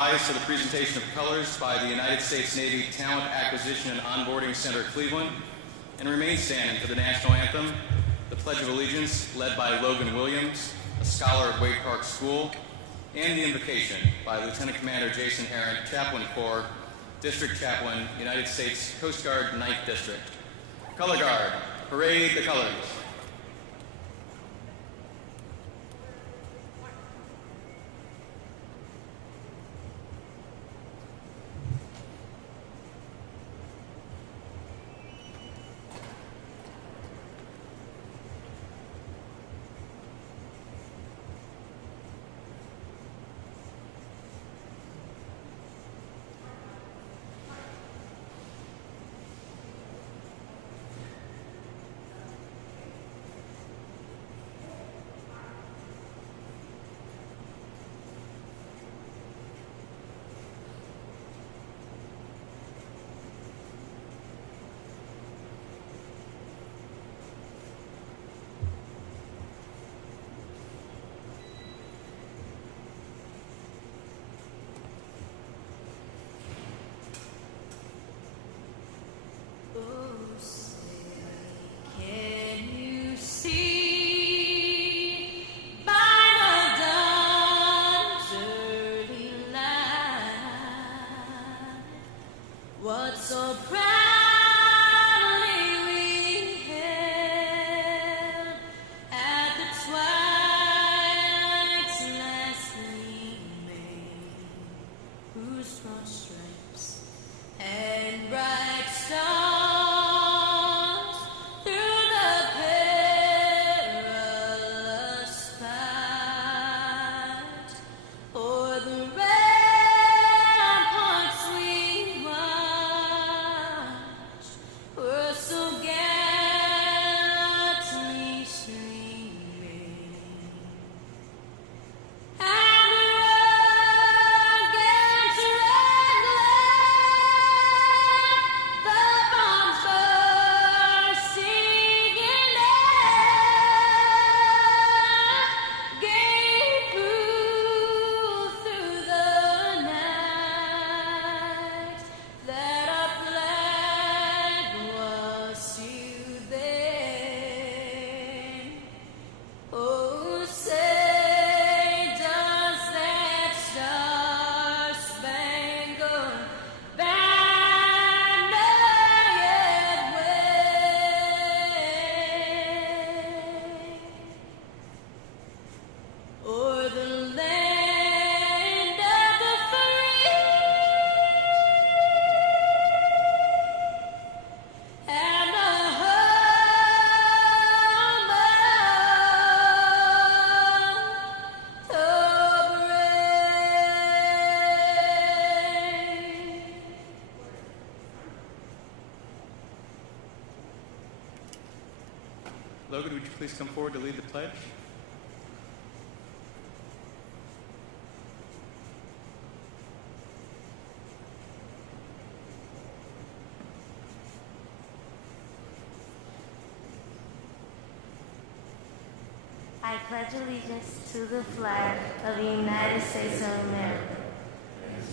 Rise to the presentation of colors by the United States Navy Talent Acquisition and Onboarding Center, Cleveland, and remain standing for the national anthem, the Pledge of Allegiance, led by Logan Williams, a scholar at Wake Park School, and the invocation by Lieutenant Commander Jason Herron, Chaplain Corps, District Chaplain, United States Coast Guard, 9th District. Color Guard, parade the colors. Logan, would you please come forward to lead the pledge? I pledge allegiance to the flag of the United States of America,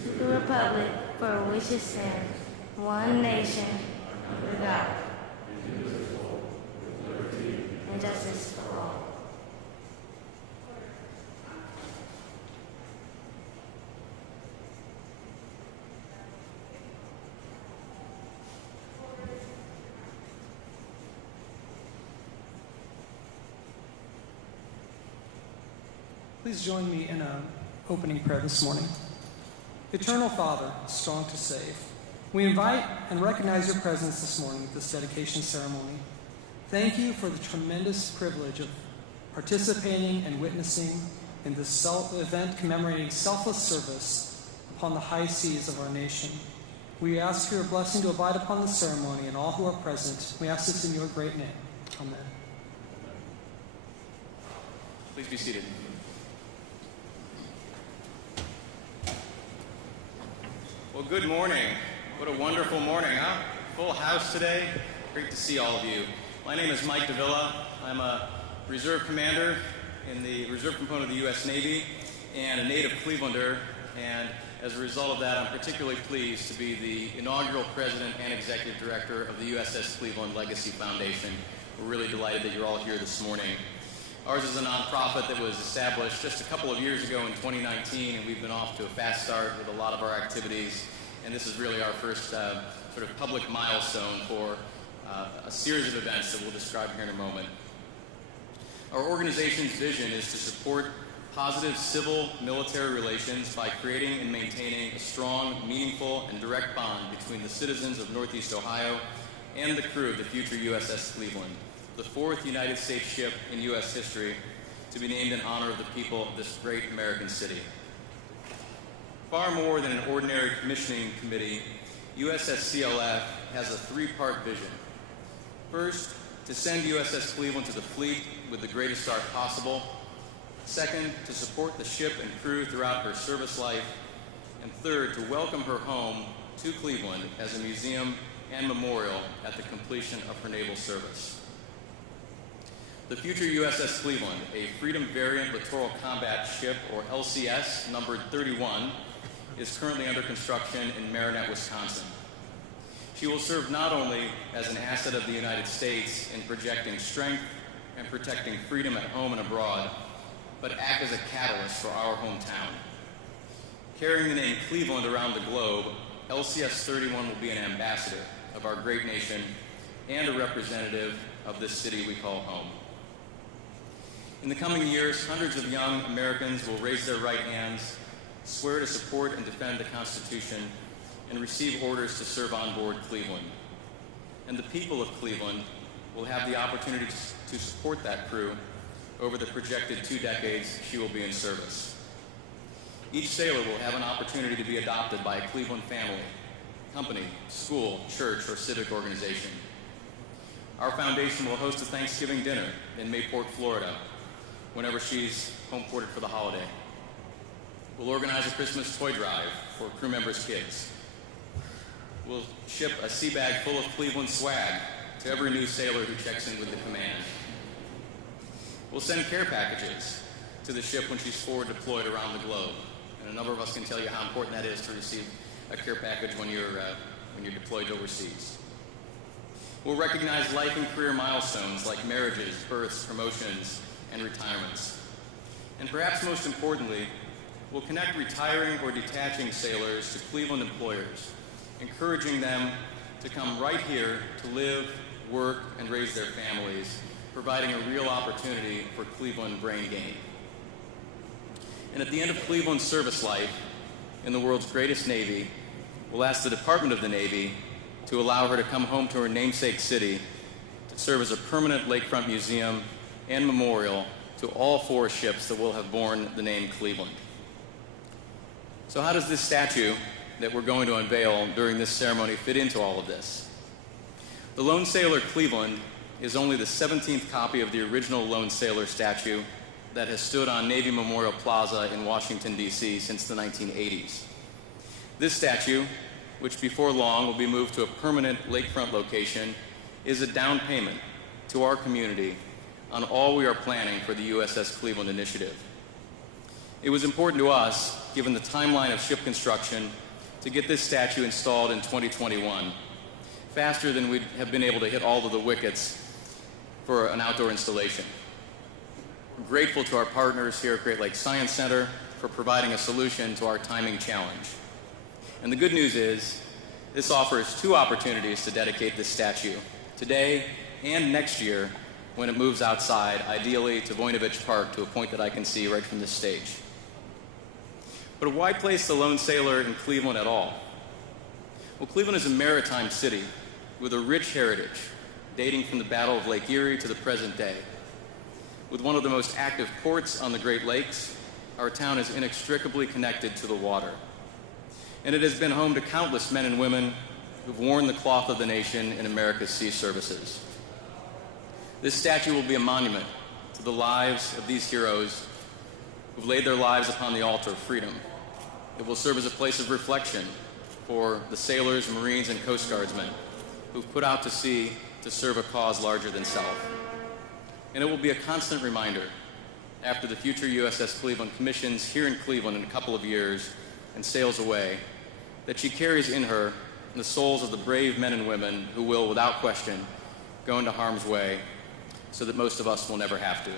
to the republic for which it stands, one nation, under God, and justice for all. Please join me in an opening prayer this morning. Eternal Father, strong to save, we invite and recognize your presence this morning at this dedication ceremony. Thank you for the tremendous privilege of participating and witnessing in this event commemorating selfless service upon the high seas of our nation. We ask for your blessing to abide upon the ceremony and all who are present. We ask this in your great name. Amen. Please be seated. Well, good morning. What a wonderful morning, huh? Full house today. Great to see all of you. My name is Mike Davila. I'm a reserve commander in the reserve component of the U.S. Navy and a native Clevelander. And as a result of that, I'm particularly pleased to be the inaugural president and executive director of the USS Cleveland Legacy Foundation. We're really delighted that you're all here this morning. Ours is a nonprofit that was established just a couple of years ago in 2019, and we've been off to a fast start with a lot of our activities. And this is really our first sort of public milestone for a series of events that we'll describe here in a moment. Our organization's vision is to support positive civil-military relations by creating and maintaining a strong, meaningful, and direct bond between the citizens of Northeast Ohio and the crew of the future USS Cleveland, the fourth United States ship in U.S. history to be named in honor of the people of this great American city. Far more than an ordinary commissioning committee, USS CLF has a three-part vision. First, to send USS Cleveland to the fleet with the greatest start possible. Second, to support the ship and crew throughout her service life. And third, to welcome her home to Cleveland as a museum and memorial at the completion of her naval service. The future USS Cleveland, a Freedom Variant Littoral Combat Ship, or LCS, numbered 31, is currently under construction in Marinette, Wisconsin. She will serve not only as an asset of the United States in projecting strength and protecting freedom at home and abroad, but act as a catalyst for our hometown. Carrying the name Cleveland around the globe, LCS 31 will be an ambassador of our great nation and a representative of this city we call home. In the coming years, hundreds of young Americans will raise their right hands, swear to support and defend the Constitution, and receive orders to serve on board Cleveland. And the people of Cleveland will have the opportunity to support that crew over the projected 2 decades she will be in service. Each sailor will have an opportunity to be adopted by a Cleveland family, company, school, church, or civic organization. Our foundation will host a Thanksgiving dinner in Mayport, Florida, whenever she's home ported for the holiday. We'll organize a Christmas toy drive for crew members' kids. We'll ship a sea bag full of Cleveland swag to every new sailor who checks in with the command. We'll send care packages to the ship when she's forward deployed around the globe. And a number of us can tell you how important that is to receive a care package when you're deployed overseas. We'll recognize life and career milestones like marriages, births, promotions, and retirements. And perhaps most importantly, we'll connect retiring or detaching sailors to Cleveland employers, encouraging them to come right here to live, work, and raise their families, providing a real opportunity for Cleveland brain gain. And at the end of Cleveland's service life in the world's greatest Navy, we'll ask the Department of the Navy to allow her to come home to her namesake city to serve as a permanent lakefront museum and memorial to all 4 ships that will have borne the name Cleveland. So how does this statue that we're going to unveil during this ceremony fit into all of this? The Lone Sailor Cleveland is only the 17th copy of the original Lone Sailor statue that has stood on Navy Memorial Plaza in Washington, D.C. since the 1980s. This statue, which before long will be moved to a permanent lakefront location, is a down payment to our community on all we are planning for the USS Cleveland initiative. It was important to us, given the timeline of ship construction, to get this statue installed in 2021, faster than we'd have been able to hit all of the wickets for an outdoor installation. We're grateful to our partners here at Great Lakes Science Center for providing a solution to our timing challenge. And the good news is, this offers 2 opportunities to dedicate this statue, today and next year, when it moves outside, ideally to Voinovich Park, to a point that I can see right from this stage. But why place the Lone Sailor in Cleveland at all? Well, Cleveland is a maritime city with a rich heritage dating from the Battle of Lake Erie to the present day. With one of the most active ports on the Great Lakes, our town is inextricably connected to the water. And it has been home to countless men and women who've worn the cloth of the nation in America's sea services. This statue will be a monument to the lives of these heroes who've laid their lives upon the altar of freedom. It will serve as a place of reflection for the sailors, Marines, and Coast Guardsmen who've put out to sea to serve a cause larger than self. And it will be a constant reminder, after the future USS Cleveland commissions here in Cleveland in a couple of years, and sails away, that she carries in her the souls of the brave men and women who will, without question, go into harm's way so that most of us will never have to.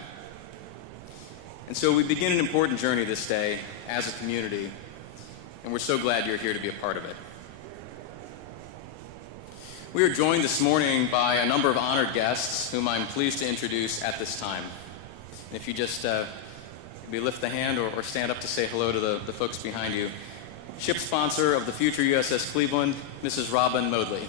And so we begin an important journey this day as a community, and we're so glad you're here to be a part of it. We are joined this morning by a number of honored guests whom I'm pleased to introduce at this time. And if you just maybe lift the hand or stand up to say hello to the folks behind you. Ship sponsor of the future USS Cleveland, Mrs. Robin Modley.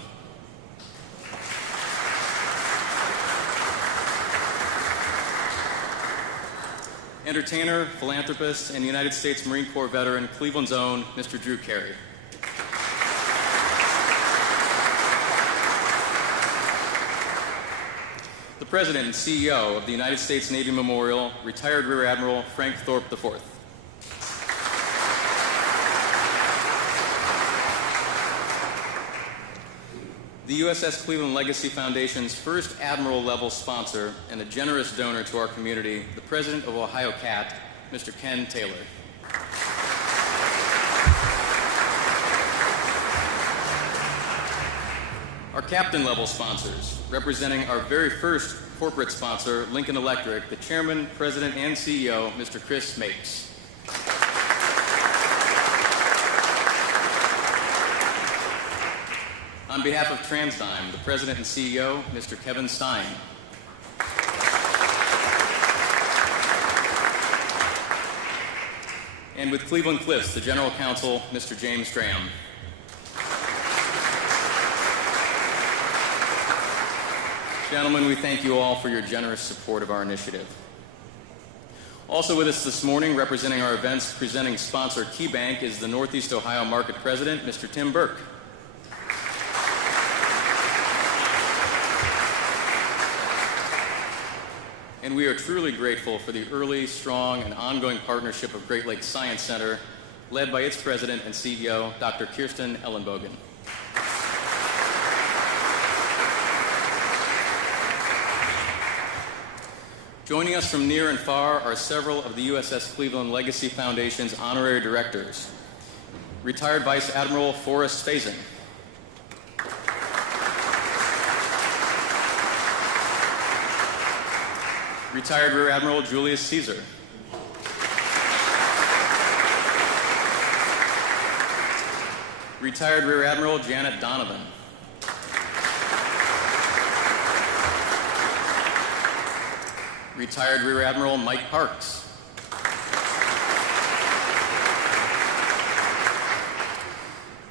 Entertainer, philanthropist, and United States Marine Corps veteran, Cleveland's own Mr. Drew Carey. The President and CEO of the United States Navy Memorial, retired Rear Admiral Frank Thorpe IV. The USS Cleveland Legacy Foundation's first admiral-level sponsor and a generous donor to our community, the President of Ohio CAT, Mr. Ken Taylor. Our captain-level sponsors, representing our very first corporate sponsor, Lincoln Electric, the Chairman, President, and CEO, Mr. Chris Mapes. On behalf of TransDigm, the President and CEO, Mr. Kevin Stein. And with Cleveland Cliffs, the General Counsel, Mr. James Graham. Gentlemen, we thank you all for your generous support of our initiative. Also with us this morning, representing our event's presenting sponsor, KeyBank, is the Northeast Ohio Market President, Mr. Tim Burke. And we are truly grateful for the early, strong, and ongoing partnership of Great Lakes Science Center, led by its president and CEO, Dr. Kirsten Ellenbogen. Joining us from near and far are several of the USS Cleveland Legacy Foundation's honorary directors. Retired Vice Admiral Forrest Faison. Retired Rear Admiral Julius Caesar. Retired Rear Admiral Janet Donovan. Retired Rear Admiral Mike Parks.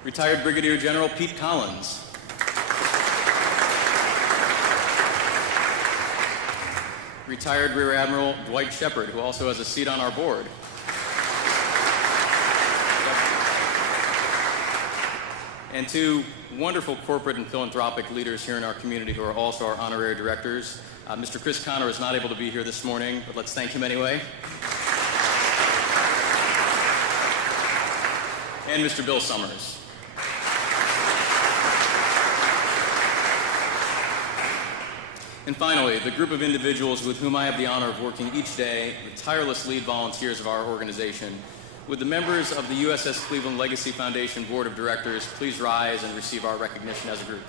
Retired Brigadier General Pete Collins. Retired Rear Admiral Dwight Shepard, who also has a seat on our board. And two wonderful corporate and philanthropic leaders here in our community who are also our honorary directors. Mr. Chris Connor is not able to be here this morning, but let's thank him anyway. And Mr. Bill Summers. And finally, the group of individuals with whom I have the honor of working each day, the tireless lead volunteers of our organization. Would the members of the USS Cleveland Legacy Foundation Board of Directors please rise and receive our recognition as a group.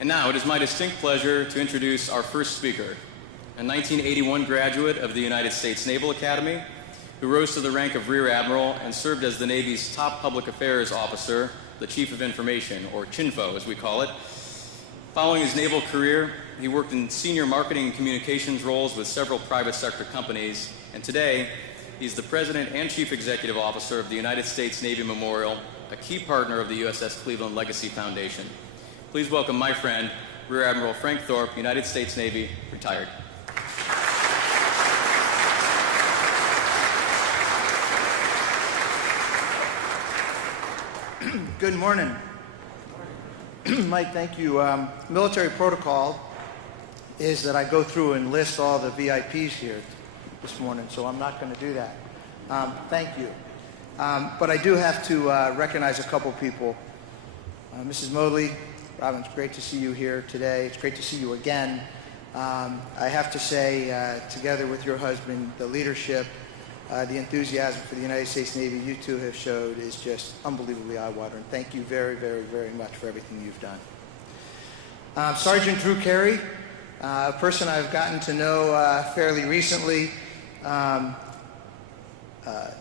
And now it is my distinct pleasure to introduce our first speaker, a 1981 graduate of the United States Naval Academy, who rose to the rank of Rear Admiral and served as the Navy's top public affairs officer, the Chief of Information, or CHINFO as we call it. Following his naval career, he worked in senior marketing and communications roles with several private sector companies, and today, he's the President and Chief Executive Officer of the United States Navy Memorial, a key partner of the USS Cleveland Legacy Foundation. Please welcome my friend, Rear Admiral Frank Thorpe, United States Navy, retired. Good morning. Mike, thank you. Military protocol is that I go through and list all the VIPs here this morning, so I'm not going to do that. Thank you. But I do have to recognize a couple people Mrs. Mobley, Robin, it's great to see you here today. It's great to see you again. I have to say, together with your husband, the leadership, the enthusiasm for the United States Navy you two have showed is just unbelievably eye-watering. Thank you very, very, very much for everything you've done. Sergeant Drew Carey, a person I've gotten to know fairly recently.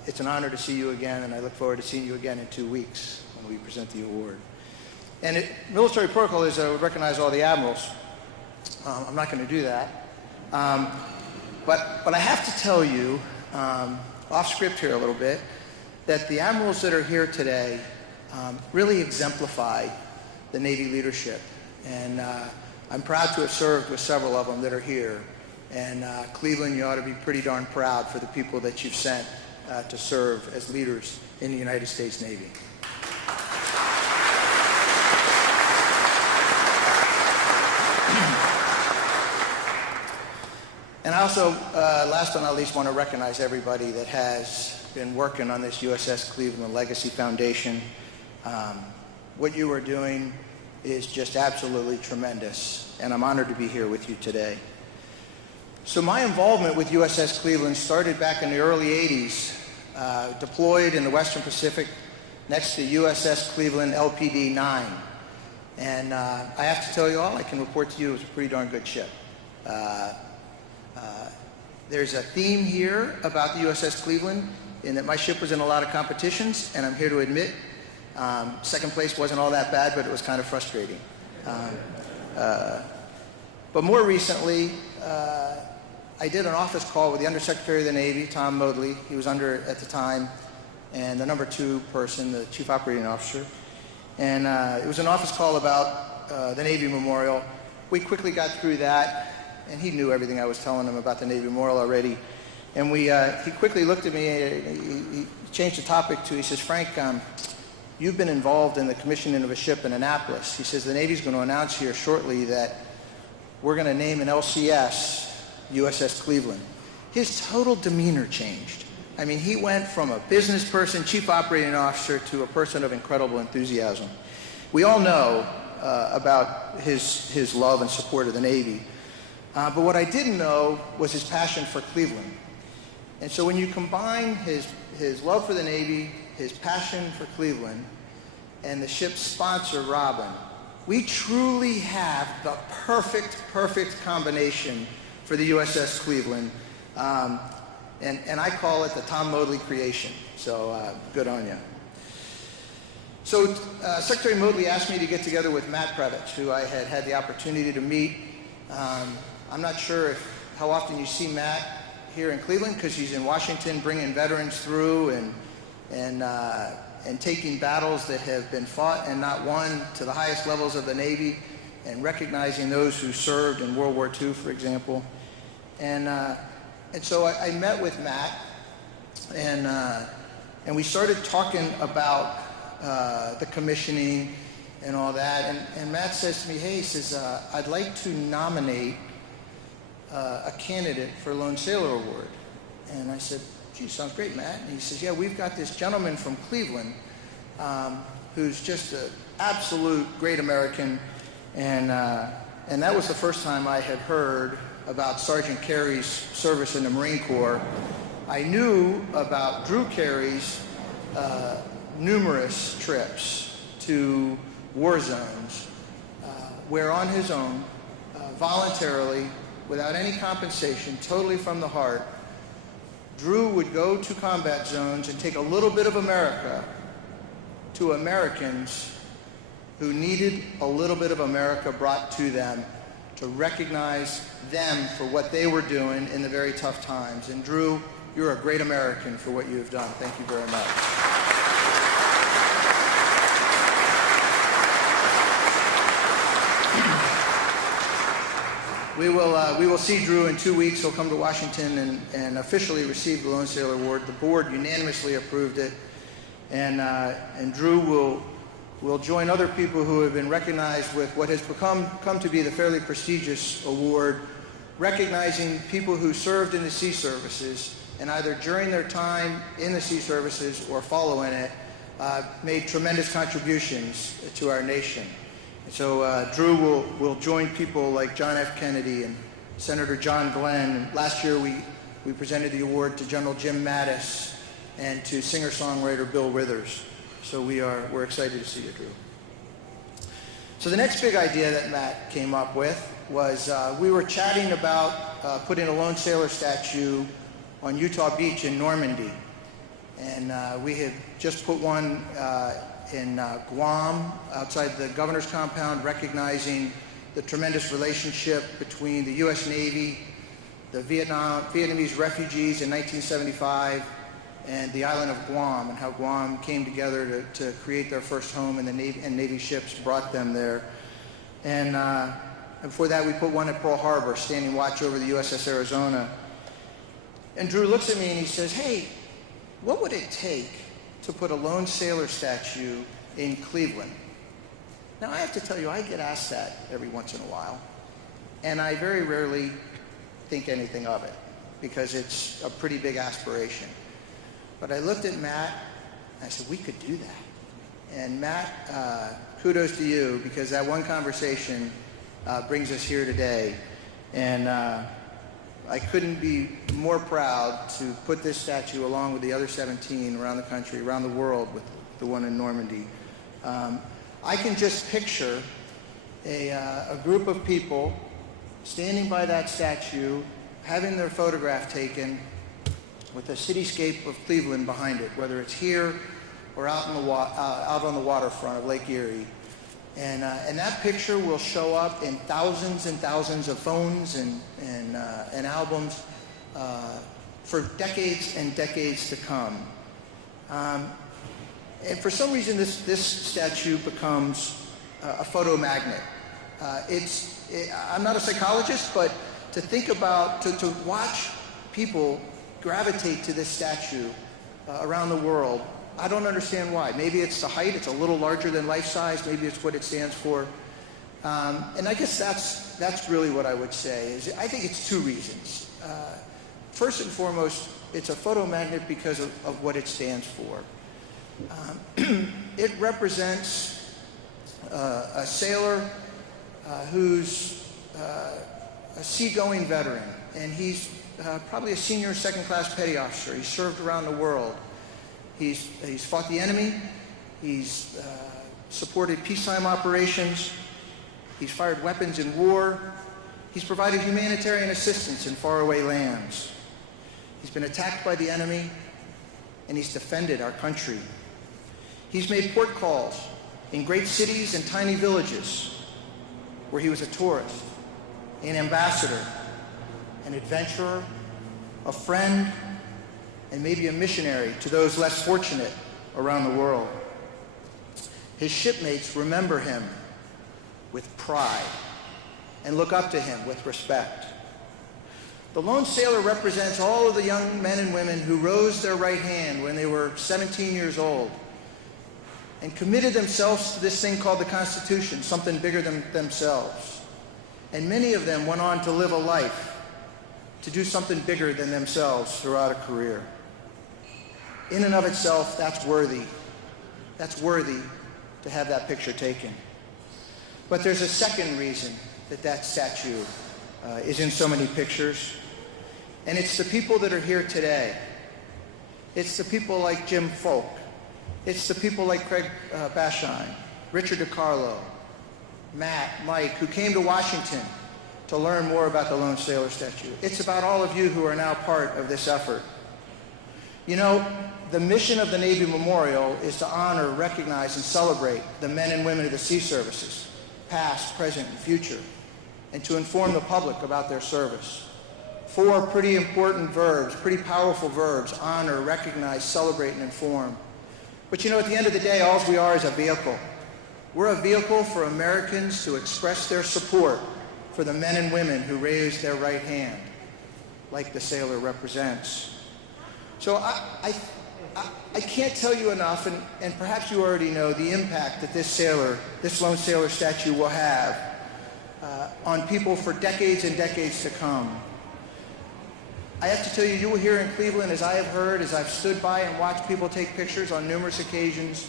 It's an honor to see you again, and I look forward to seeing you again in 2 weeks when we present the award. And military protocol is I would recognize all the admirals. I'm not going to do that. But I have to tell you, off script here a little bit, that the admirals that are here today really exemplify the Navy leadership. And I'm proud to have served with several of them that are here. And Cleveland, you ought to be pretty darn proud for the people that you've sent to serve as leaders in the United States Navy. And I also, last but not least, want to recognize everybody that has been working on this USS Cleveland Legacy Foundation. What you are doing is just absolutely tremendous, and I'm honored to be here with you today. So my involvement with USS Cleveland started back in the early 80s, deployed in the Western Pacific next to USS Cleveland LPD-9. And I have to tell you all, I can report to you it was a pretty darn good ship. There's a theme here about the USS Cleveland in that my ship was in a lot of competitions, and I'm here to admit second place wasn't all that bad, but it was kind of frustrating. But more recently, I did an office call with the Undersecretary of the Navy, Tom Modley. He was under at the time, and the number 2 person, the Chief Operating Officer. And it was an office call about the Navy Memorial. We quickly got through that, and he knew everything I was telling him about the Navy Memorial already. And he quickly looked at me, he changed the topic to, he says, Frank, you've been involved in the commissioning of a ship in Annapolis. He says, the Navy's going to announce here shortly that we're going to name an LCS USS Cleveland. His total demeanor changed. I mean, he went from a business person, chief operating officer, to a person of incredible enthusiasm. We all know about his love and support of the Navy. But what I didn't know was his passion for Cleveland. And so when you combine his love for the Navy, his passion for Cleveland, and the ship's sponsor, Robin, we truly have the perfect combination for the USS Cleveland. And I call it the Tom Modley creation. So good on you. So Secretary Modley asked me to get together with Matt Previch, who I had the opportunity to meet. I'm not sure how often you see Matt here in Cleveland, because he's in Washington bringing veterans through and taking battles that have been fought and not won to the highest levels of the Navy, and recognizing those who served in World War II, for example. And so I met with Matt, and we started talking about the commissioning and all that. And Matt says to me, hey, he says, I'd like to nominate a candidate for Lone Sailor Award. And I said, gee, sounds great, Matt. And he says, yeah, we've got this gentleman from Cleveland who's just an absolute great American. And that was the first time I had heard about Sergeant Carey's service in the Marine Corps. I knew about Drew Carey's numerous trips to war zones where on his own, voluntarily, without any compensation, totally from the heart, Drew would go to combat zones and take a little bit of America to Americans who needed a little bit of America brought to them, to recognize them for what they were doing in the very tough times. And Drew, you're a great American for what you have done. Thank you very much. We will see Drew in 2 weeks. He'll come to Washington and officially receive the Lone Sailor Award. The board unanimously approved it. And Drew will join other people who have been recognized with what has come to be the fairly prestigious award, recognizing people who served in the sea services and either during their time in the sea services or following it, made tremendous contributions to our nation. And so Drew will join people like John F. Kennedy and Senator John Glenn. And last year we presented the award to General Jim Mattis and to singer-songwriter Bill Withers. So we're excited to see you, Drew. So the next big idea that Matt came up with was we were chatting about putting a lone sailor statue on Utah Beach in Normandy. And we had just put one in Guam outside the governor's compound, recognizing the tremendous relationship between the U.S. Navy, the Vietnamese refugees in 1975, and the island of Guam, and how Guam came together to create their first home, and the Navy ships brought them there. And before that, we put one at Pearl Harbor, standing watch over the USS Arizona. And Drew looks at me and he says, "Hey, what would it take to put a lone sailor statue in Cleveland?" Now, I have to tell you, I get asked that every once in a while, and I very rarely think anything of it, because it's a pretty big aspiration. But I looked at Matt, and I said, we could do that. And Matt, kudos to you, because that one conversation brings us here today. And I couldn't be more proud to put this statue along with the other 17 around the country, around the world, with the one in Normandy. I can just picture a group of people standing by that statue, having their photograph taken with the cityscape of Cleveland behind it, whether it's here or out on the waterfront of Lake Erie. And that picture will show up in thousands and thousands of phones and albums for decades and decades to come. And for some reason, this statue becomes a photo magnet. I'm not a psychologist, but to think about, to watch people gravitate to this statue around the world, I don't understand why. Maybe it's the height, it's a little larger than life size, maybe it's what it stands for. And I guess that's really what I would say. Is I think it's two reasons. First and foremost, it's a photo magnet because of what it stands for. It represents a sailor who's a seagoing veteran, and he's probably a senior second-class petty officer. He's served around the world. He's fought the enemy. He's supported peacetime operations. He's fired weapons in war. He's provided humanitarian assistance in faraway lands. He's been attacked by the enemy, and he's defended our country. He's made port calls in great cities and tiny villages where he was a tourist, an ambassador, an adventurer, a friend, and maybe a missionary to those less fortunate around the world. His shipmates remember him with pride and look up to him with respect. The lone sailor represents all of the young men and women who rose their right hand when they were 17 years old and committed themselves to this thing called the Constitution, something bigger than themselves. And many of them went on to live a life to do something bigger than themselves throughout a career. In and of itself, that's worthy. That's worthy to have that picture taken. But there's a second reason that statue is in so many pictures, and it's the people that are here today. It's the people like Jim Folk. It's the people like Craig Bashine, Richard DiCarlo, Matt, Mike, who came to Washington to learn more about the Lone Sailor statue. It's about all of you who are now part of this effort. You know, the mission of the Navy Memorial is to honor, recognize, and celebrate the men and women of the sea services, past, present, and future, and to inform the public about their service. 4 pretty important verbs, pretty powerful verbs: honor, recognize, celebrate, and inform. But you know, at the end of the day, all we are is a vehicle. We're a vehicle for Americans to express their support for the men and women who raised their right hand, like the sailor represents. So I can't tell you enough, and perhaps you already know, the impact that this lone sailor statue will have on people for decades and decades to come. I have to tell you, you will hear in Cleveland, as I have heard, as I've stood by and watched people take pictures on numerous occasions,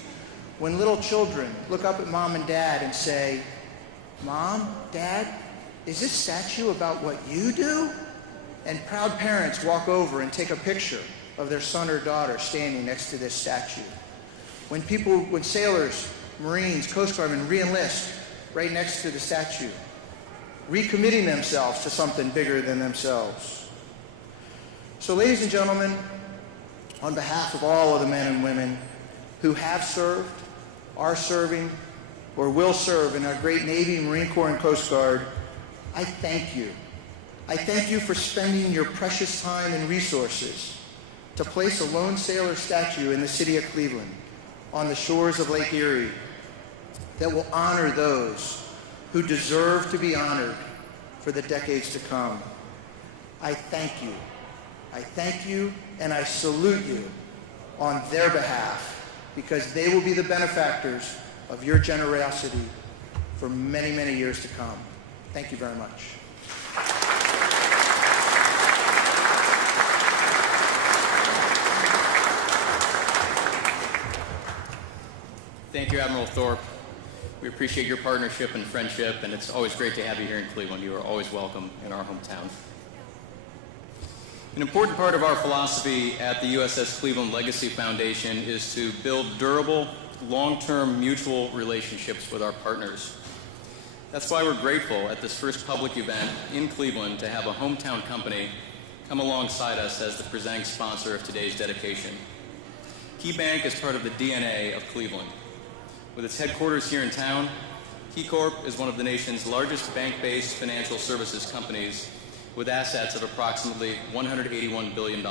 when little children look up at mom and dad and say, "Mom, Dad, is this statue about what you do?" And proud parents walk over and take a picture of their son or daughter standing next to this statue. When sailors, Marines, Coast Guardmen re-enlist right next to the statue, recommitting themselves to something bigger than themselves. So, ladies and gentlemen, on behalf of all of the men and women who have served, are serving, or will serve in our great Navy, Marine Corps, and Coast Guard, I thank you. I thank you for spending your precious time and resources to place a lone sailor statue in the city of Cleveland on the shores of Lake Erie that will honor those who deserve to be honored for the decades to come. I thank you. I thank you and I salute you on their behalf, because they will be the benefactors of your generosity for many, many years to come. Thank you very much. Thank you, Admiral Thorpe. We appreciate your partnership and friendship, and it's always great to have you here in Cleveland. You are always welcome in our hometown. An important part of our philosophy at the USS Cleveland Legacy Foundation is to build durable, long-term mutual relationships with our partners. That's why we're grateful at this first public event in Cleveland to have a hometown company come alongside us as the presenting sponsor of today's dedication. KeyBank is part of the DNA of Cleveland. With its headquarters here in town, KeyCorp is one of the nation's largest bank-based financial services companies with assets of approximately $181 billion.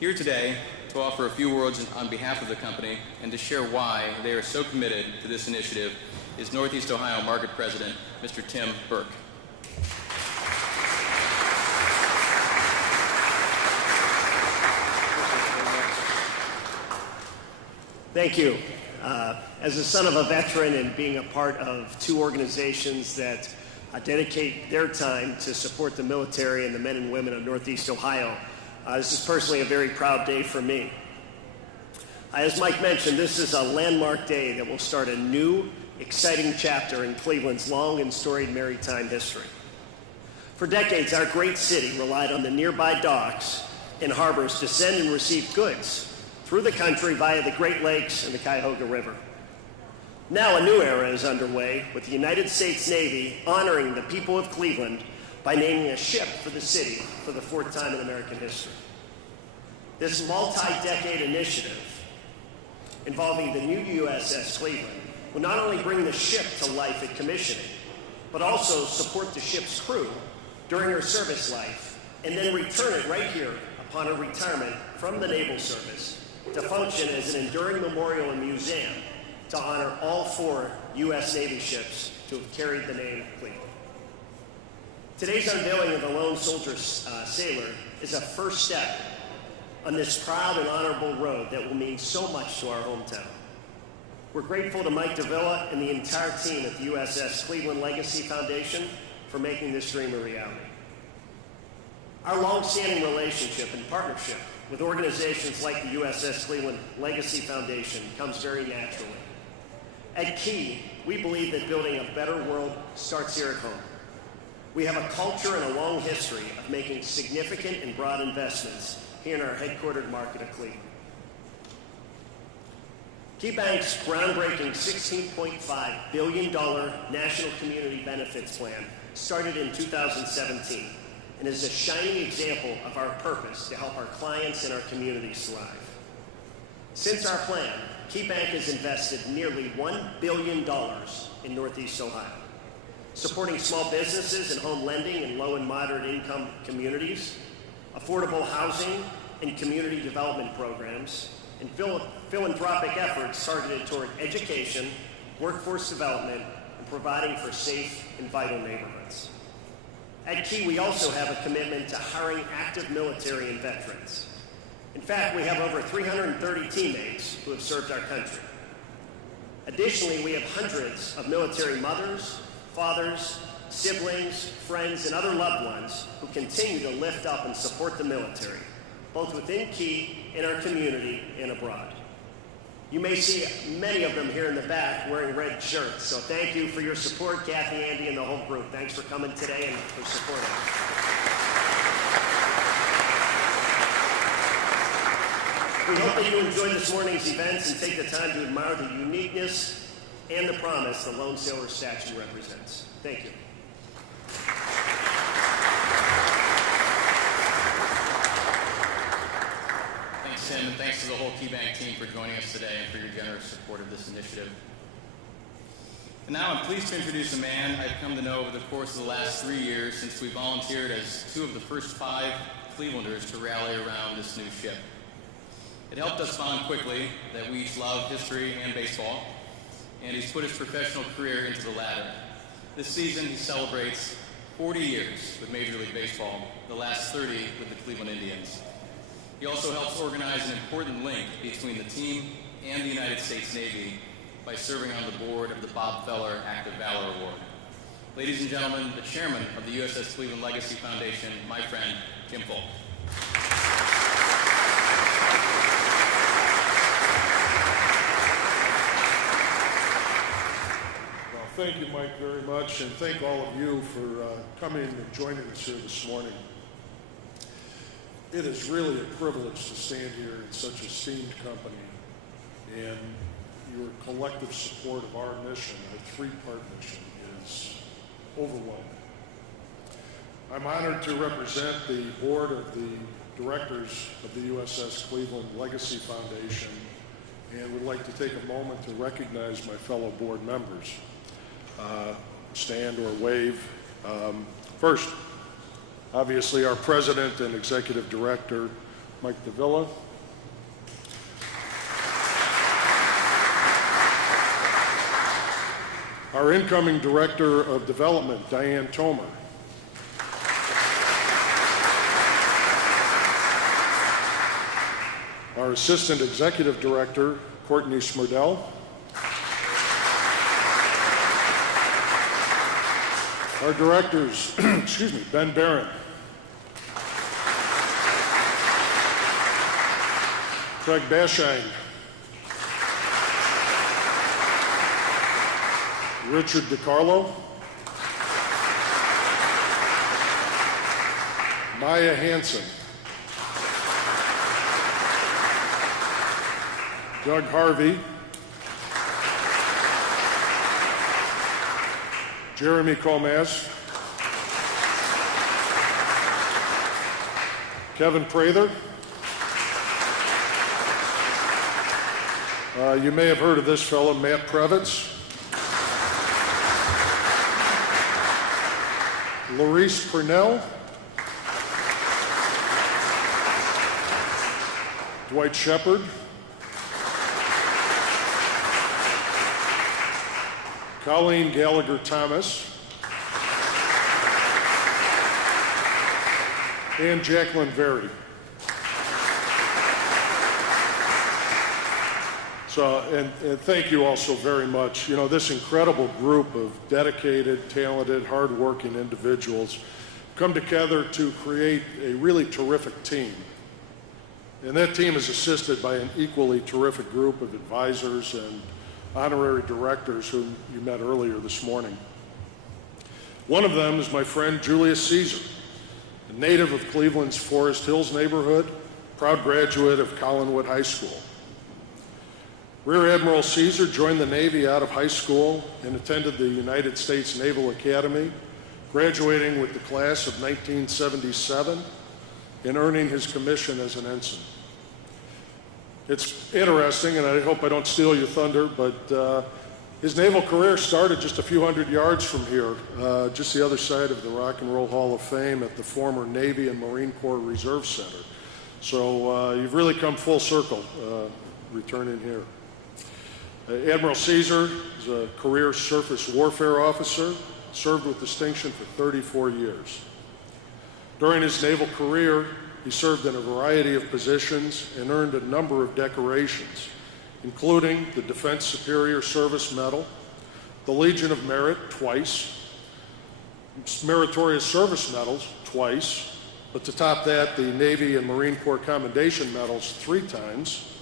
Here today to offer a few words on behalf of the company and to share why they are so committed to this initiative is Northeast Ohio Market President, Mr. Tim Burke. Thank you. As the son of a veteran and being a part of two organizations that dedicate their time to support the military and the men and women of Northeast Ohio, this is personally a very proud day for me. As Mike mentioned, this is a landmark day that will start a new, exciting chapter in Cleveland's long and storied maritime history. For decades, our great city relied on the nearby docks and harbors to send and receive goods through the country via the Great Lakes and the Cuyahoga River. Now a new era is underway with the United States Navy honoring the people of Cleveland by naming a ship for the city for the fourth time in American history. This multi-decade initiative involving the new USS Cleveland will not only bring the ship to life at commissioning, but also support the ship's crew during her service life and then return it right here upon her retirement from the Naval Service to function as an enduring memorial and museum to honor all 4 U.S. Navy ships to have carried the name Cleveland. Today's unveiling of the Lone Soldier Sailor is a first step on this proud and honorable road that will mean so much to our hometown. We're grateful to Mike Davila and the entire team at the USS Cleveland Legacy Foundation for making this dream a reality. Our long-standing relationship and partnership with organizations like the USS Cleveland Legacy Foundation comes very naturally. At Key, we believe that building a better world starts here at home. We have a culture and a long history of making significant and broad investments here in our headquartered market of Cleveland. KeyBank's groundbreaking $16.5 billion National Community Benefits Plan started in 2017 and is a shining example of our purpose to help our clients and our communities thrive. Since our plan, KeyBank has invested nearly $1 billion in Northeast Ohio, supporting small businesses and home lending in low and moderate income communities, affordable housing and community development programs, and philanthropic efforts targeted toward education, workforce development, and providing for safe and vital neighborhoods. At Key, we also have a commitment to hiring active military and veterans. In fact, we have over 330 teammates who have served our country. Additionally, we have hundreds of military mothers, fathers, siblings, friends, and other loved ones who continue to lift up and support the military, both within Key, in our community, and abroad. You may see many of them here in the back wearing red shirts, so thank you for your support, Kathy, Andy, and the whole group. Thanks for coming today and for supporting us. We hope that you enjoyed this morning's events and take the time to admire the uniqueness and the promise the Lone Sailor statue represents. Thank you. Thanks, Tim, and thanks to the whole KeyBank team for joining us today and for your generous support of this initiative. And now I'm pleased to introduce a man I've come to know over the course of the last 3 years since we volunteered as 2 of the first 5 Clevelanders to rally around this new ship. It helped us bond quickly that we each love history and baseball, and he's put his professional career into the latter. This season, he celebrates 40 years with Major League Baseball, the last 30 with the Cleveland Indians. He also helps organize an important link between the team and the United States Navy by serving on the board of the Bob Feller Act of Valor Award. Ladies and gentlemen, the chairman of the USS Cleveland Legacy Foundation, my friend, Jim Folk. Thank you, Mike, very much, and thank all of you for coming and joining us here this morning. It is really a privilege to stand here in such an esteemed company, and your collective support of our mission, our 3-part mission, is overwhelming. I'm honored to represent the board of the directors of the USS Cleveland Legacy Foundation, and would like to take a moment to recognize my fellow board members. Stand or wave. First, obviously our president and executive director, Mike Davila. Our incoming director of development, Diane Tomer. Our assistant executive director, Courtney Smerdell. Our directors, Ben Barron, Craig Bashine, Richard DiCarlo, Maya Hansen, Doug Harvey, Jeremy Comaz, Kevin Prather. You may have heard of this fellow, Matt Previtz. Larice Purnell. Dwight Shepard. Colleen Gallagher Thomas, and Jacqueline Verity. So, and thank you all so very much. You know, this incredible group of dedicated, talented, hardworking individuals come together to create a really terrific team. And that team is assisted by an equally terrific group of advisors and honorary directors whom you met earlier this morning. One of them is my friend Julius Caesar, a native of Cleveland's Forest Hills neighborhood, proud graduate of Collinwood High School. Rear Admiral Caesar joined the Navy out of high school and attended the United States Naval Academy, graduating with the class of 1977 and earning his commission as an ensign. It's interesting, and I hope I don't steal your thunder, but his naval career started just a few hundred yards from here, just the other side of the Rock and Roll Hall of Fame at the former Navy and Marine Corps Reserve Center. So you've really come full circle returning here. Admiral Caesar is a career surface warfare officer, served with distinction for 34 years. During his naval career, he served in a variety of positions and earned a number of decorations, including the Defense Superior Service Medal, the Legion of Merit twice, Meritorious Service Medals twice, but to top that, the Navy and Marine Corps Commendation Medals 3 times,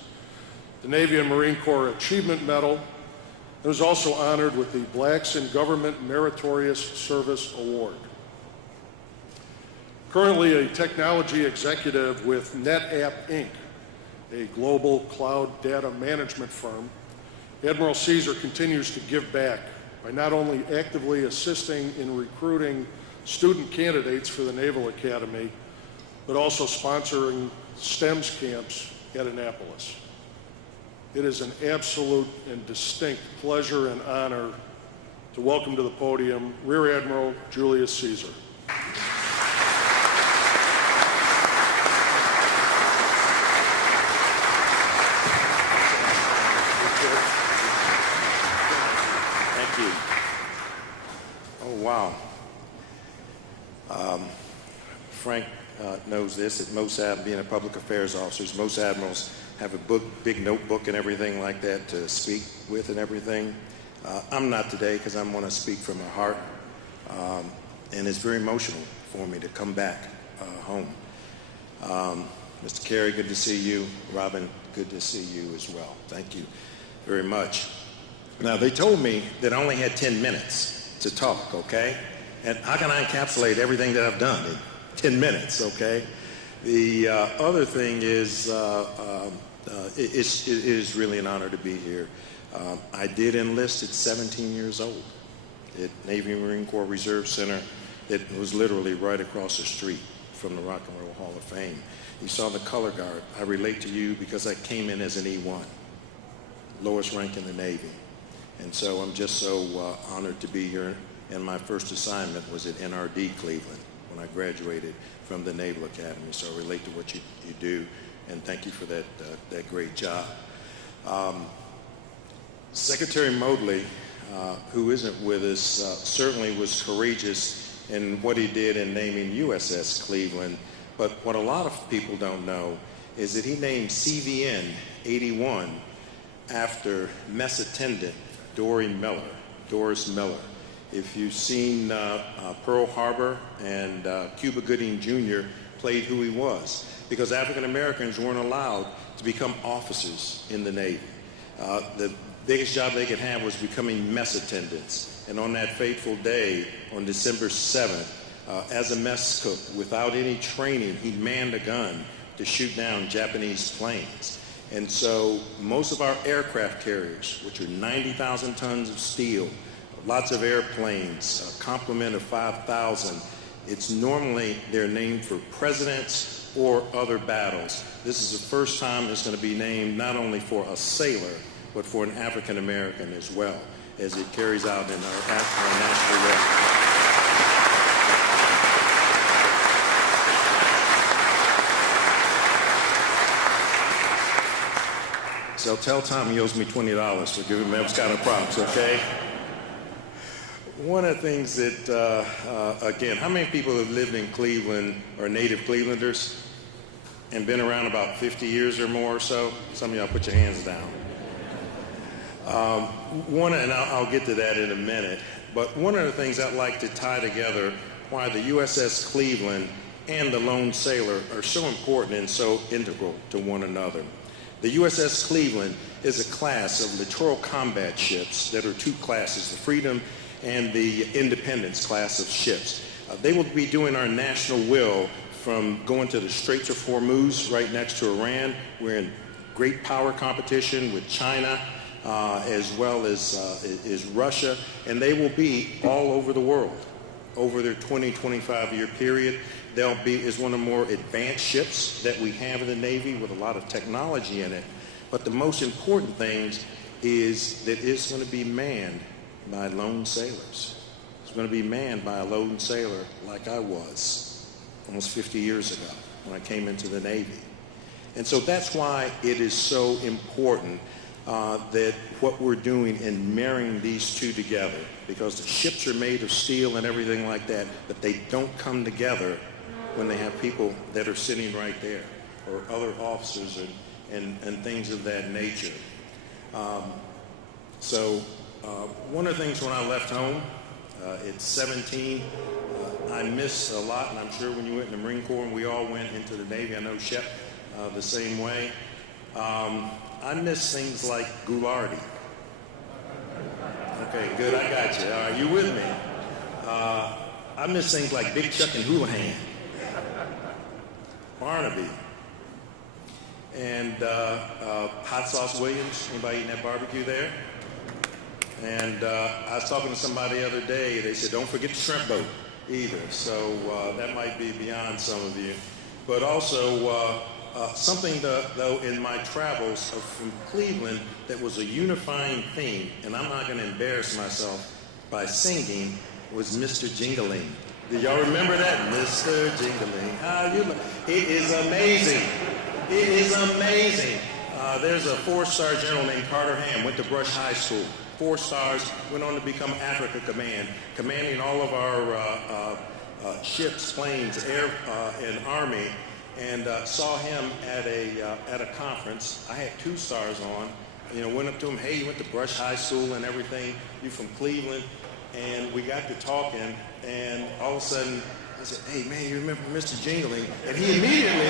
the Navy and Marine Corps Achievement Medal, and was also honored with the Blacks in Government Meritorious Service Award. Currently a technology executive with NetApp Inc., a global cloud data management firm, Admiral Caesar continues to give back by not only actively assisting in recruiting student candidates for the Naval Academy, but also sponsoring STEMS camps at Annapolis. It is an absolute and distinct pleasure and honor to welcome to the podium Rear Admiral Julius Caesar. Wow. Frank knows this, that most being a public affairs officers, most admirals have a big notebook and everything like that to speak with and everything. I'm not today because I'm going to speak from my heart. And it's very emotional for me to come back home. Mr. Carey, good to see you. Robin, good to see you as well. Thank you very much. Now, they told me that I only had 10 minutes to talk, okay? And how can I encapsulate everything that I've done in 10 minutes, okay? The other thing is, it is really an honor to be here. I did enlist at 17 years old at Navy and Marine Corps Reserve Center. It was literally right across the street from the Rock and Roll Hall of Fame. You saw the color guard. I relate to you because I came in as an E1, lowest rank in the Navy. And so I'm just so honored to be here. And my first assignment was at NRD Cleveland when I graduated from the Naval Academy. So I relate to what you do, and thank you for that great job. Secretary Moodley, who isn't with us, certainly was courageous in what he did in naming USS Cleveland. But what a lot of people don't know is that he named CVN 81 after mess attendant Doris Miller. If you've seen Pearl Harbor, and Cuba Gooding Jr. played who he was, because African Americans weren't allowed to become officers in the Navy. The biggest job they could have was becoming mess attendants. And on that fateful day, on December 7th, as a mess cook, without any training, he manned a gun to shoot down Japanese planes. And so most of our aircraft carriers, which are 90,000 tons of steel, lots of airplanes, a complement of 5,000, it's normally they're named for presidents or other battles. This is the first time it's going to be named not only for a sailor, but for an African American as well, as it carries out in our national record. So tell Tom he owes me $20 for giving him those kind of props, okay? One of the things that, again, how many people have lived in Cleveland are native Clevelanders and been around about 50 years or more or so? Some of y'all put your hands down. And I'll get to that in a minute, but one of the things I'd like to tie together why the USS Cleveland and the Lone Sailor are so important and so integral to one another. The USS Cleveland is a class of littoral combat ships that are two classes, the Freedom and the Independence class of ships. They will be doing our national will from going to the Straits of Hormuz right next to Iran. We're in great power competition with China as well as Russia, and they will be all over the world over their 20-25-year period. They'll be is one of the more advanced ships that we have in the Navy with a lot of technology in it. But the most important thing is that it's going to be manned by lone sailors. It's going to be manned by a lone sailor like I was almost 50 years ago when I came into the Navy. And so that's why it is so important that what we're doing in marrying these two together, because the ships are made of steel and everything like that, but they don't come together when they have people that are sitting right there, or other officers and things of that nature. One of the things when I left home at 17, I miss a lot, and I'm sure when you went in the Marine Corps and we all went into the Navy, I know Shep the same way. I miss things like Goulardi. Okay, good, I got you. All right, you with me? I miss things like Big Chuck and Houlihan, Barnaby, and Hot Sauce Williams. Anybody eating that barbecue there? And I was talking to somebody the other day. They said, don't forget the shrimp boat either. So that might be beyond some of you. But also something, though, in my travels from Cleveland that was a unifying theme, and I'm not going to embarrass myself by singing, was Mr. Jingling. Do y'all remember that? Mr. Jingling. How you? It is amazing. It is amazing. There's a 4-star general named Carter Ham, went to Brush High School. 4 stars, went on to become Africa Command, commanding all of our ships, planes, air, and Army, and saw him at a conference. I had 2 stars on. You know, went up to him, hey, you went to Brush High School and everything. You from Cleveland? And we got to talking, and all of a sudden, I said, hey, man, you remember Mr. Jingling? And he immediately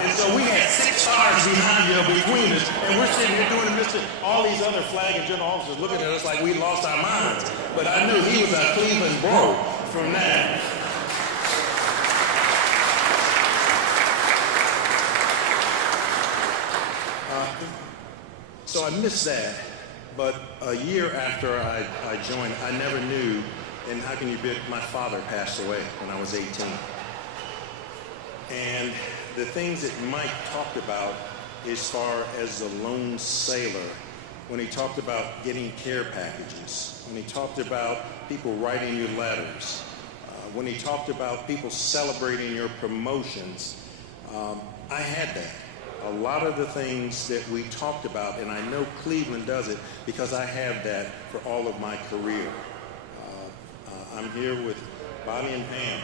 and so we had 6 stars between us, and we're sitting here doing all these other flag and general officers looking at us like we lost our minds. But I knew he was a Cleveland bro from that. So I missed that. But a year after I joined, I never knew, and how can you bet, my father passed away when I was 18. And the things that Mike talked about as far as the lone sailor, when he talked about getting care packages, when he talked about people writing you letters, when he talked about people celebrating your promotions, I had that. A lot of the things that we talked about, and I know Cleveland does it because I have that for all of my career. I'm here with Bonnie and Pam.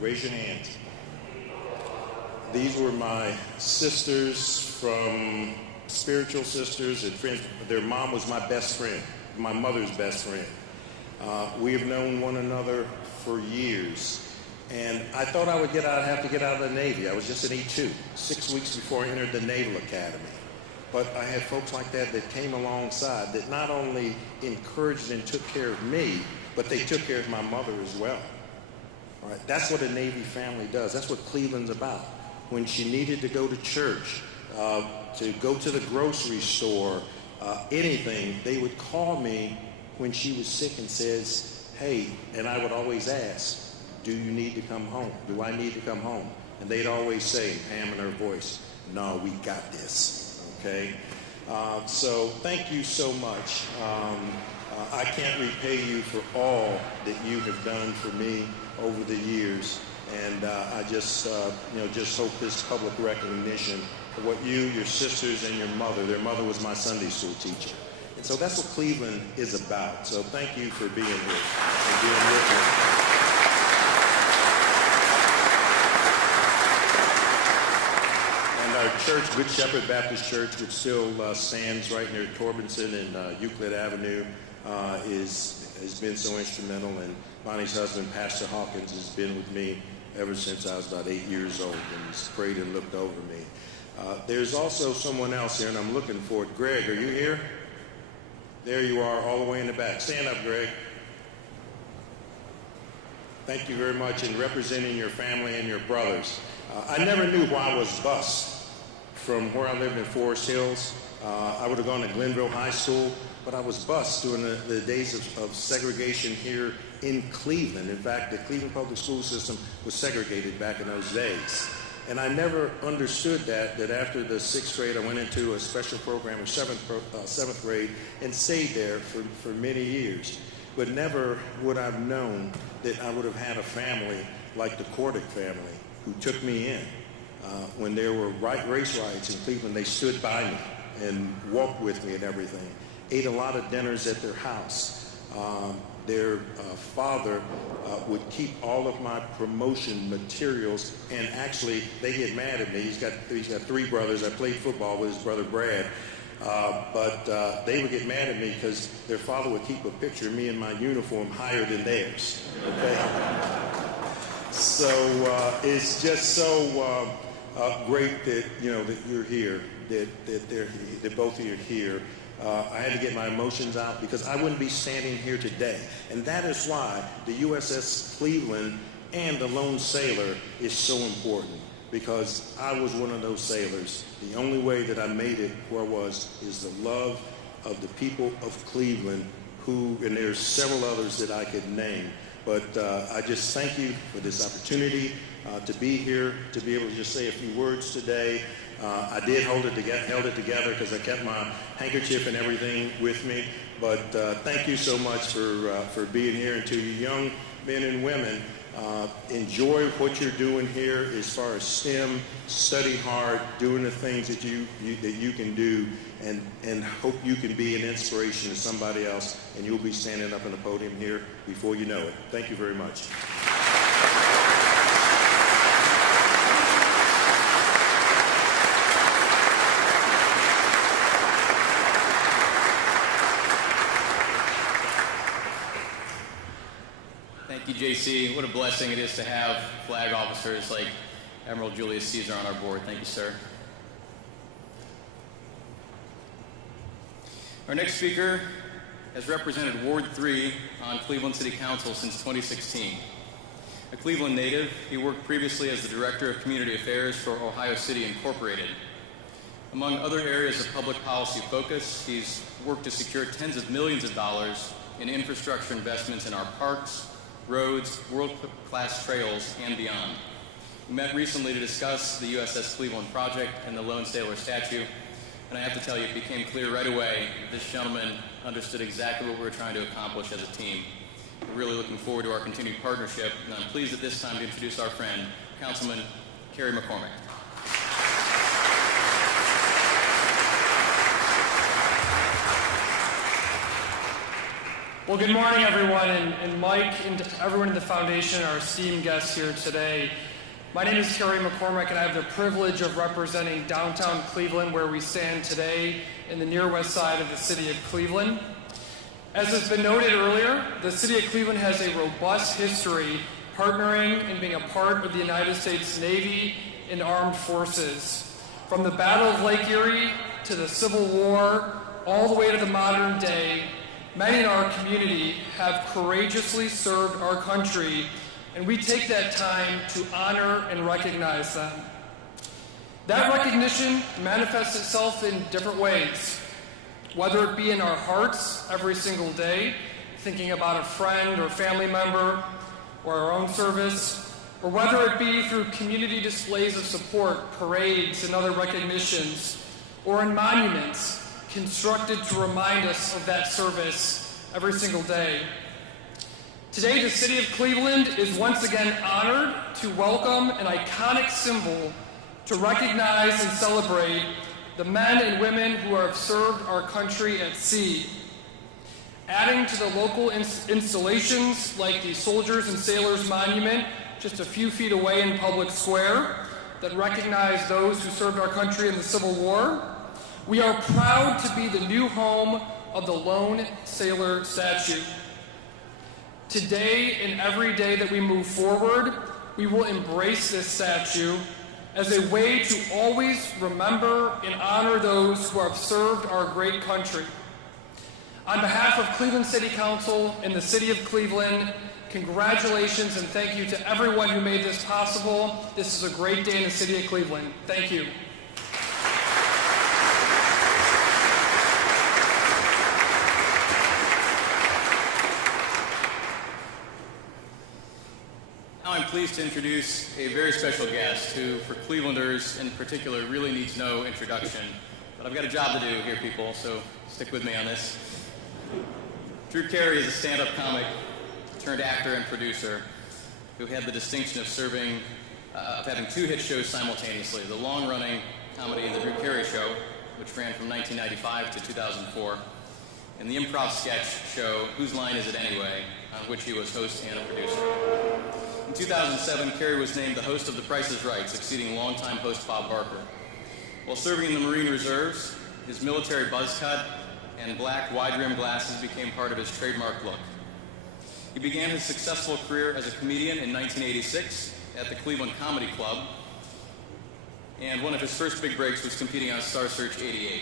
Raise your hands. These were my sisters from spiritual sisters and friends. Their mom was my best friend, my mother's best friend. We have known one another for years. And I thought I would have to get out of the Navy. I was just an E2, 6 weeks before I entered the Naval Academy. But I had folks like that came alongside that not only encouraged and took care of me, but they took care of my mother as well. All right, that's what a Navy family does. That's what Cleveland's about. When she needed to go to church, to go to the grocery store, anything, they would call me when she was sick and says, hey, and I would always ask, do you need to come home? Do I need to come home? And they'd always say, Pam in her voice, no, we got this, okay? So thank you so much. I can't repay you for all that you have done for me over the years. And I just, just hope this public recognition of what you, your sisters, and your mother, their mother was my Sunday school teacher. And so that's what Cleveland is about. So thank you for being here and being with me. Our church, Good Shepherd Baptist Church, which still stands right near Torbenson and Euclid Avenue, has been so instrumental. And Bonnie's husband, Pastor Hawkins, has been with me ever since I was about 8 years old, and he's prayed and looked over me. There's also someone else here, and I'm looking for it. Greg, are you here? There you are, all the way in the back. Stand up, Greg. Thank you very much in representing your family and your brothers. I never knew why I was bused from where I lived in Forest Hills. I would have gone to Glenville High School, but I was bused during the days of segregation here in Cleveland. In fact, the Cleveland public school system was segregated back in those days. And I never understood that after the 6th grade, I went into a special program, or 7th grade, and stayed there for many years. But never would I have known that I would have had a family like the Cordick family who took me in. When there were race riots in Cleveland, they stood by me and walked with me and everything. Ate a lot of dinners at their house. Their father would keep all of my promotion materials, and actually they get mad at me. He's got 3 brothers. I played football with his brother Brad. But they would get mad at me because their father would keep a picture of me in my uniform higher than theirs. Okay? So it's just so great that that you're here, that both of you are here. I had to get my emotions out because I wouldn't be standing here today, and that is why the USS Cleveland and the Lone Sailor is so important. Because I was one of those sailors. The only way that I made it where I was is the love of the people of Cleveland, and there's several others that I could name. But I just thank you for this opportunity to be here, to be able to just say a few words today. I did held it together because I kept my handkerchief and everything with me. But thank you so much for being here, and to you young men and women. Enjoy what you're doing here as far as STEM, study hard, doing the things that you can do, and hope you can be an inspiration to somebody else, and you'll be standing up on the podium here before you know it. Thank you very much. Thank you, JC. What a blessing it is to have flag officers like Admiral Julius Caesar on our board. Thank you, sir. Our next speaker has represented Ward 3 on Cleveland City Council since 2016. A Cleveland native, he worked previously as the Director of Community Affairs for Ohio City Incorporated. Among other areas of public policy focus, he's worked to secure tens of millions of dollars in infrastructure investments in our parks, roads, world-class trails, and beyond. We met recently to discuss the USS Cleveland project and the Lone Sailor statue, and I have to tell you, it became clear right away that this gentleman understood exactly what we were trying to accomplish as a team. We're really looking forward to our continued partnership, and I'm pleased at this time to introduce our friend, Councilman Carey McCormick. Well, good morning, everyone, and Mike and everyone in the foundation, our esteemed guests here today. My name is Carey McCormick, and I have the privilege of representing downtown Cleveland, where we stand today in the near west side of the city of Cleveland. As has been noted earlier, the city of Cleveland has a robust history partnering and being a part of the United States Navy and Armed Forces. From the Battle of Lake Erie to the Civil War, all the way to the modern day, many in our community have courageously served our country, and we take that time to honor and recognize them. That recognition manifests itself in different ways, whether it be in our hearts every single day, thinking about a friend or family member or our own service, or whether it be through community displays of support, parades, and other recognitions, or in monuments constructed to remind us of that service every single day. Today, the city of Cleveland is once again honored to welcome an iconic symbol to recognize and celebrate the men and women who have served our country at sea. Adding to the local installations like the Soldiers and Sailors Monument just a few feet away in Public Square that recognize those who served our country in the Civil War, we are proud to be the new home of the Lone Sailor statue. Today and every day that we move forward, we will embrace this statue as a way to always remember and honor those who have served our great country. On behalf of Cleveland City Council and the City of Cleveland, congratulations and thank you to everyone who made this possible. This is a great day in the City of Cleveland. Thank you. Now I'm pleased to introduce a very special guest who, for Clevelanders in particular, really needs no introduction. But I've got a job to do here, people, so stick with me on this. Drew Carey is a stand-up comic turned actor and producer who had the distinction of having two hit shows simultaneously, the long-running comedy The Drew Carey Show, which ran from 1995 to 2004, and the improv sketch show Whose Line Is It Anyway, on which he was host and a producer. In 2007, Carey was named the host of The Price is Right, succeeding longtime host Bob Barker. While serving in the Marine Reserves, his military buzz cut and black wide-rimmed glasses became part of his trademark look. He began his successful career as a comedian in 1986 at the Cleveland Comedy Club, and one of his first big breaks was competing on Star Search 88.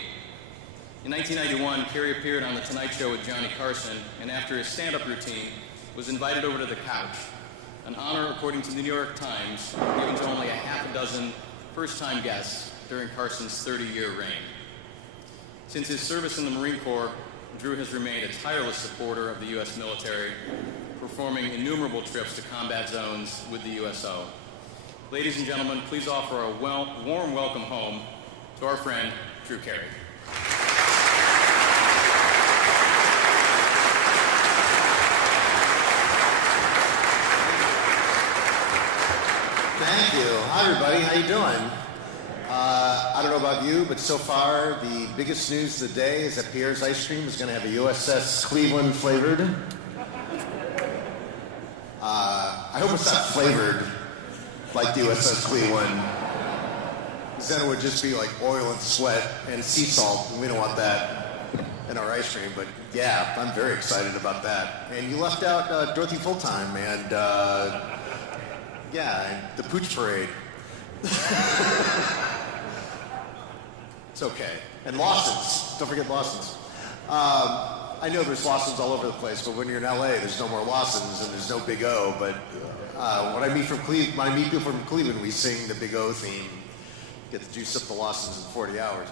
In 1991, Carey appeared on The Tonight Show with Johnny Carson, and after his stand-up routine, was invited over to the couch, an honor, according to the New York Times, given to only a half a dozen first-time guests during Carson's 30-year reign. Since his service in the Marine Corps, Drew has remained a tireless supporter of the U.S. military, performing innumerable trips to combat zones with the USO. Ladies and gentlemen, please offer a warm welcome home to our friend, Drew Carey. Thank you. Hi, everybody. How you doing? I don't know about you, but so far the biggest news of the day is that Pierre's Ice Cream is going to have a USS Cleveland flavored. I hope it's not flavored like the USS Cleveland, because then it would just be like oil and sweat and sea salt, and we don't want that in our ice cream. But yeah, I'm very excited about that. And you left out Dorothy Fulltime and yeah, the Pooch Parade. It's okay. And Lawson's. Don't forget Lawson's. I know there's Lawson's all over the place, but when you're in LA, there's no more Lawson's and there's no Big O. But when I meet people from Cleveland, we sing the Big O theme. Get to juice up the Lawson's in 40 hours.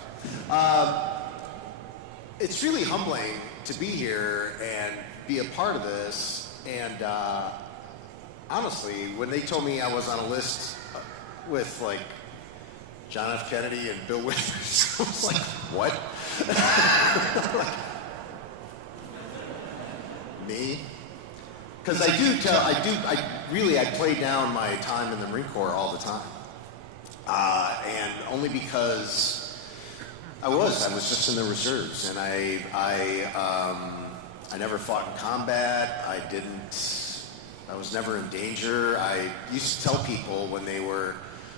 It's really humbling to be here and be a part of this. And honestly, when they told me I was on a list with like John F. Kennedy and Bill Withers, I was like, what? Me? Because I play down my time in the Marine Corps all the time. And only because I was just in the reserves, and I never fought in combat. I was never in danger. I used to tell people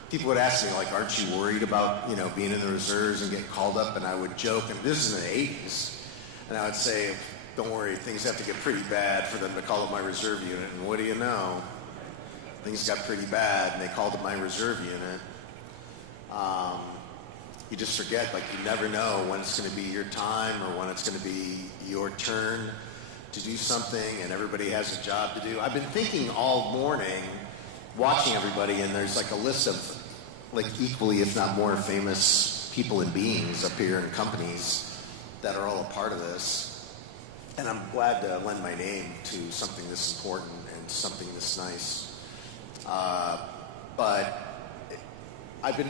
people would ask me, like, aren't you worried about, being in the reserves and getting called up? And I would joke, and this is in the 80s, and I would say, don't worry, things have to get pretty bad for them to call up my reserve unit. And what do you know? Things got pretty bad, and they called up my reserve unit. You just forget, like, you never know when it's going to be your time or when it's going to be your turn to do something, and everybody has a job to do. I've been thinking all morning, watching everybody, and there's like a list of like equally, if not more, famous people and beings up here and companies that are all a part of this. And I'm glad to lend my name to something this important and something this nice. But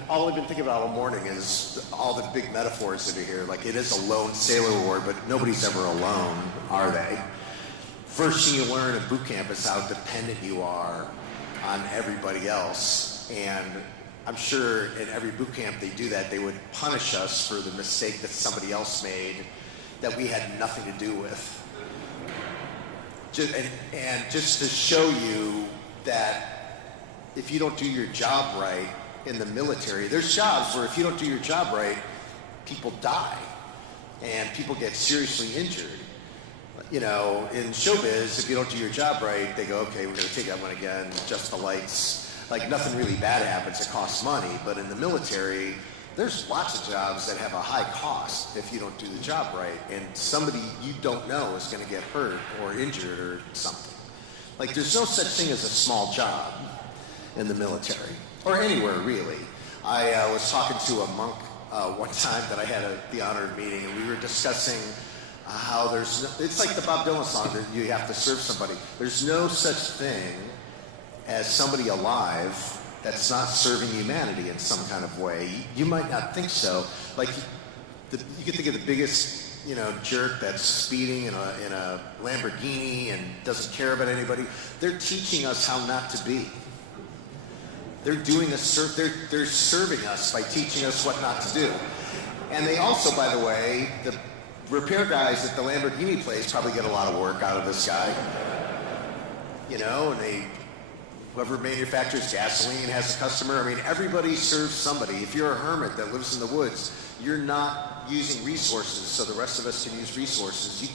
all I've been thinking about all morning is all the big metaphors that are here. Like, it is a lone sailor award, but nobody's ever alone, are they? First thing you learn at boot camp is how dependent you are on everybody else. And I'm sure in every boot camp they do that. They would punish us for the mistake that somebody else made that we had nothing to do with. And just to show you that if you don't do your job right in the military, there's jobs where if you don't do your job right, people die and people get seriously injured. In showbiz, if you don't do your job right, they go, okay, we're going to take that one again, adjust the lights. Like, nothing really bad happens. It costs money. But in the military, there's lots of jobs that have a high cost if you don't do the job right. And somebody you don't know is going to get hurt or injured or something. Like, there's no such thing as a small job in the military, or anywhere, really. I was talking to a monk one time that I had the honor of meeting, and we were discussing how it's like the Bob Dylan song that you have to serve somebody. There's no such thing as somebody alive that's not serving humanity in some kind of way. You might not think so. Like, you can think of the biggest, jerk that's speeding in a Lamborghini and doesn't care about anybody. They're teaching us how not to be. They're serving us by teaching us what not to do. And they also, by the way, the repair guys at the Lamborghini place probably get a lot of work out of this guy. And they whoever manufactures gasoline has a customer. I mean, everybody serves somebody. If you're a hermit that lives in the woods, you're not using resources, so the rest of us can use resources.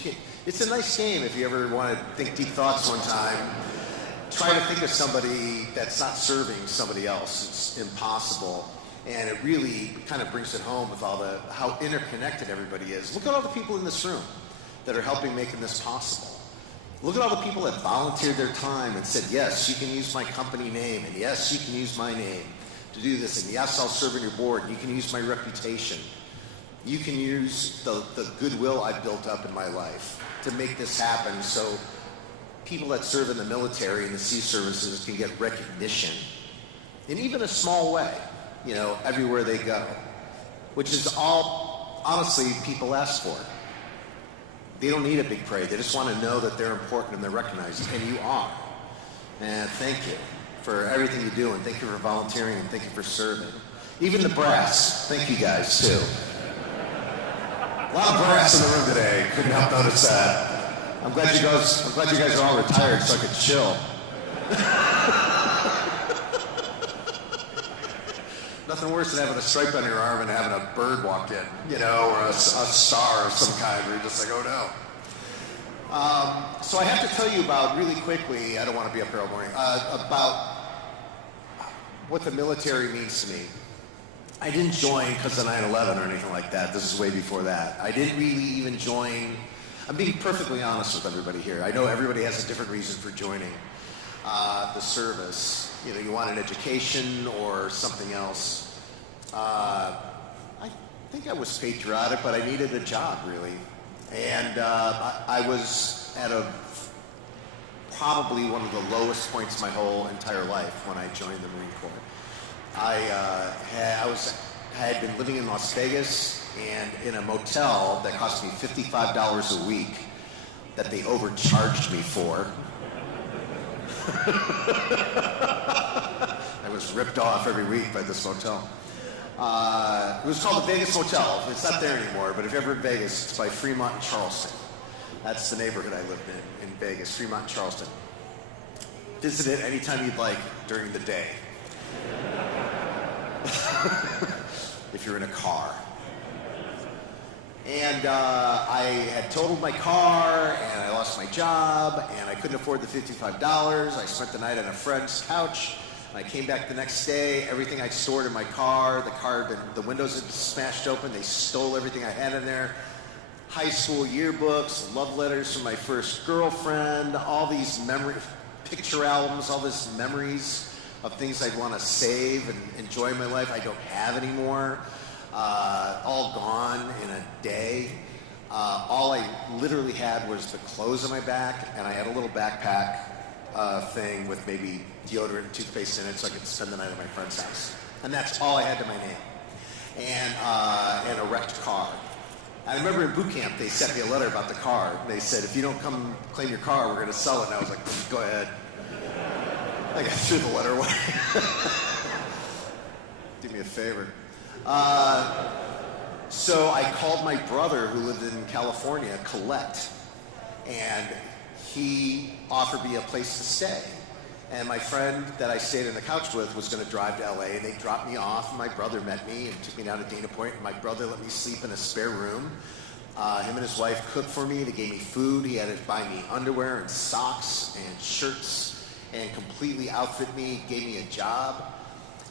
It's a nice game if you ever want to think deep thoughts one time. Try to think of somebody that's not serving somebody else. It's impossible. And it really kind of brings it home with how interconnected everybody is. Look at all the people in this room that are helping making this possible. Look at all the people that volunteered their time and said, yes, you can use my company name, and yes, you can use my name to do this, and yes, I'll serve on your board, and you can use my reputation. You can use the goodwill I've built up in my life to make this happen so people that serve in the military and the sea services can get recognition in even a small way, everywhere they go, which is all, honestly, people ask for. They don't need a big parade. They just want to know that they're important and they're recognized, and you are. And thank you for everything you do, and thank you for volunteering, and thank you for serving. Even the brass, thank you guys, too. A lot of brass in the room today. Couldn't help notice that. I'm glad you guys are all retired so I could chill. Nothing worse than having a stripe on your arm and having a bird walk in, or a star of some kind where you're just like, oh no. So I have to tell you about, really quickly, I don't want to be up here all morning, about what the military means to me. I didn't join because of 9/11 or anything like that. This is way before that. I didn't really even join. I'm being perfectly honest with everybody here. I know everybody has a different reason for joining the service. You want an education or something else. I think I was patriotic, but I needed a job, really. And I was at probably one of the lowest points of my whole entire life when I joined the Marine Corps. I had been living in Las Vegas and in a motel that cost me $55 a week that they overcharged me for. I was ripped off every week by this motel. It was called the Vegas Motel. It's not there anymore, but if you're ever in Vegas, it's by Fremont and Charleston. That's the neighborhood I lived in Vegas, Fremont and Charleston. Visit it anytime you'd like during the day. If you're in a car. And I had totaled my car, and I lost my job, and I couldn't afford the $55. I spent the night on a friend's couch. I came back the next day. Everything I stored in my car, the windows had smashed open. They stole everything I had in there. High school yearbooks, love letters from my first girlfriend, all these picture albums, all these memories of things I'd want to save and enjoy in my life. I don't have anymore. All gone in a day. All I literally had was the clothes on my back, and I had a little backpack thing with maybe deodorant and toothpaste in it so I could spend the night at my friend's house. And that's all I had to my name. And a wrecked car. I remember in boot camp, they sent me a letter about the car. They said, if you don't come claim your car, we're going to sell it. And I was like, go ahead. I threw the letter away. Do me a favor. So I called my brother who lived in California, Colette, and he offered me a place to stay. And my friend that I stayed on the couch with was going to drive to LA, and they dropped me off, and my brother met me and took me down to Dana Point, and my brother let me sleep in a spare room. Him and his wife cooked for me. They gave me food. He had to buy me underwear and socks and shirts and completely outfit me, gave me a job.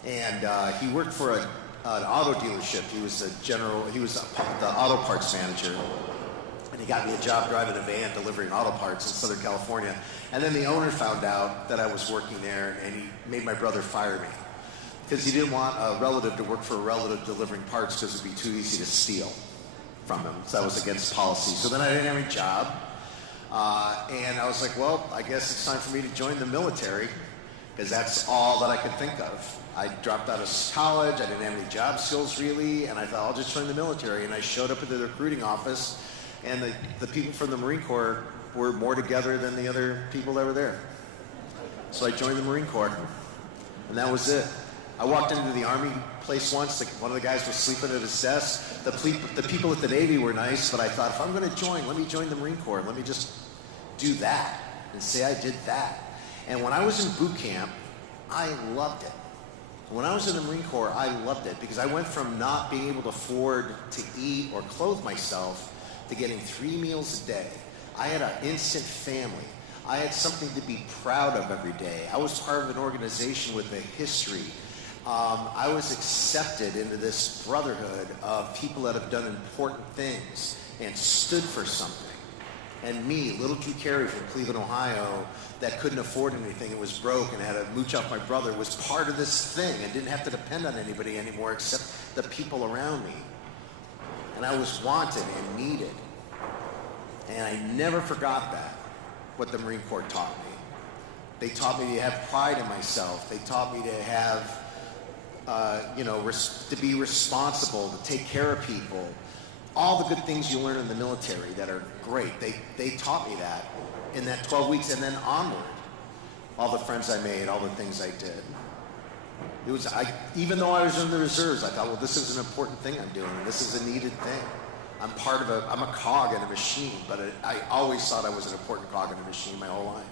And he worked for an auto dealership. He was the auto parts manager. And he got me a job driving a van delivering auto parts in Southern California. And then the owner found out that I was working there, and he made my brother fire me. Because he didn't want a relative to work for a relative delivering parts because it would be too easy to steal from him. So that was against policy. So then I didn't have any job. And I was like, well, I guess it's time for me to join the military, because that's all that I could think of. I dropped out of college. I didn't have any job skills, really, and I thought, I'll just join the military. And I showed up at the recruiting office, and the people from the Marine Corps were more together than the other people that were there. So I joined the Marine Corps, and that was it. I walked into the Army place once. One of the guys was sleeping at his desk. The people at the Navy were nice, but I thought, if I'm going to join, let me join the Marine Corps. Let me just do that and say I did that. And when I was in boot camp, I loved it. When I was in the Marine Corps, I loved it because I went from not being able to afford to eat or clothe myself to getting 3 meals a day. I had an instant family. I had something to be proud of every day. I was part of an organization with a history. I was accepted into this brotherhood of people that have done important things and stood for something. And me, little Drew Carey from Cleveland, Ohio, that couldn't afford anything and was broke and had to mooch off my brother, was part of this thing and didn't have to depend on anybody anymore except the people around me. And I was wanted and needed. And I never forgot that, what the Marine Corps taught me. They taught me to have pride in myself. They taught me to have, to be responsible, to take care of people. All the good things you learn in the military that are great. They taught me that in that 12 weeks and then onward. All the friends I made, all the things I did. It was, even though I was in the reserves, I thought, well, this is an important thing I'm doing. This is a needed thing. I'm a cog in a machine, but I always thought I was an important cog in a machine my whole life.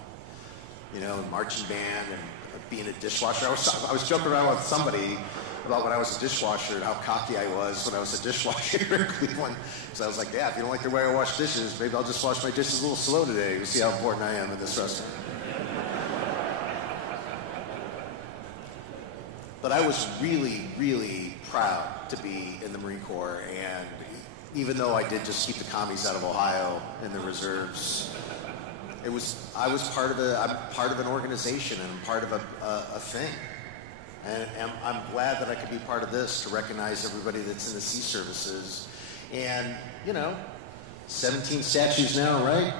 You know, marching band and being a dishwasher. I was joking around with somebody about when I was a dishwasher and how cocky I was when I was a dishwasher in Cleveland. So I was like, yeah, if you don't like the way I wash dishes, maybe I'll just wash my dishes a little slow today. You'll see how important I am in this restaurant. But I was really, really proud to be in the Marine Corps, and even though I did just keep the commies out of Ohio in the reserves, I'm part of an organization and I'm part of a thing. And I'm glad that I could be part of this to recognize everybody that's in the sea services. And, 17 statues now, right?